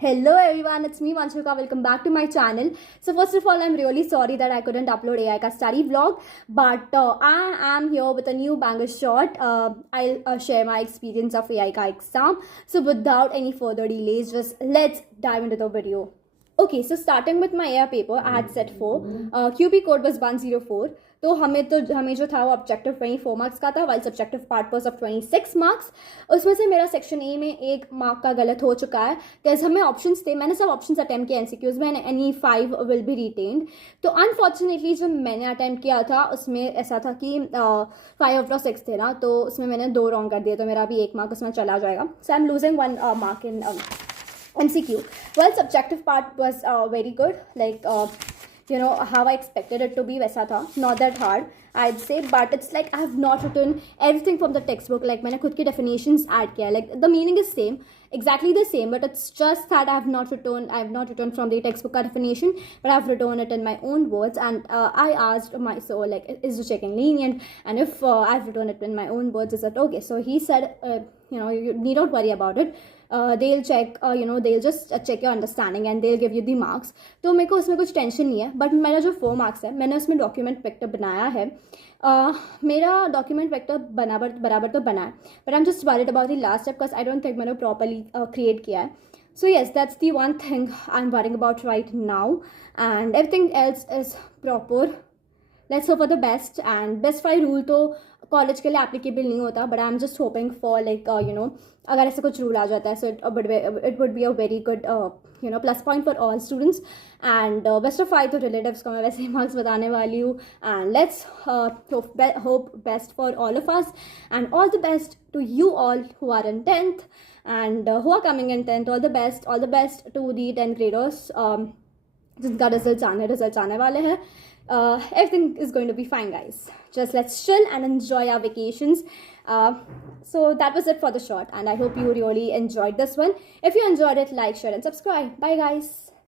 Hello everyone, it's me Vanshuka. Welcome back to my channel. So first of all, I'm really sorry that I couldn't upload AI ka study vlog, but I am here with a new banger shot. I'll share my experience of AI ka exam. So without any further delays, just let's dive into the video. Okay, so starting with my AI paper, I had set 4. QP code was 104. तो हमें जो था वो objective 24 marks का था, while subjective part was of 26 marks. उसमें से मेरा सेक्शन ए में 1 मार्क का गलत हो चुका है, बिकॉज हमें ऑप्शंस थे. मैंने सब ऑप्शंस अटैम्प्ट किए एमसीक्यूज में, एनी 5 विल बी रिटेन्ड. तो अनफॉर्चुनेटली जब मैंने अटैम्प्ट किया था उसमें ऐसा था कि 5 ऑफ 6 थे ना, तो उसमें मैंने 2 रॉन्ग कर दिए, तो मेरा भी 1 मार्क उसमें चला जाएगा. So I am losing 1 mark in MCQ. Well, subjective part was very good. Like, how I expected it to be, वैसा था. Not that hard, I'd say. But it's like I have not written everything from the textbook. Like, मैंने खुद की definitions add किया. Like, the meaning is same, exactly the same. But it's just that I have not written from the textbook definition, but I've written it in my own words. And I asked my soul, like, is the checking lenient? And if I've written it in my own words, is that okay? So he said, you need not worry about it. They'll check, they'll just check your understanding and they'll give you the marks. तो मेरे को उसमें कुछ tension नहीं है. But मेरा जो 4 marks है, मैंने उसमें डॉक्यूमेंट वेक्टर बनाया है. मेरा डॉक्यूमेंट वेक्टर बराबर तो बना है, but I am just worried about the last step, because I don't think मैंने प्रॉपरली क्रिएट किया है. So yes, that's the one thing I'm worrying about right now, and everything else is proper. Let's hope for the best. And best 5 rule तो college के लिए applicable नहीं होता, but I am just hoping for like अगर ऐसे कुछ rule आ जाता है, so it would be a very good plus point for all students. And best of 5 तो रिलेटिव्स को मैं वैसे ही मार्क्स बताने वाली हूँ. And let's hope best for all of us, and all the best to you all who are in 10th and who are coming in 10th. All the best to the 10th graders जिनका results आने वाले हैं. Everything is going to be fine, guys. Just let's chill and enjoy our vacations. So that was it for the short, and I hope you really enjoyed this one. If you enjoyed it, like, share and subscribe. Bye guys.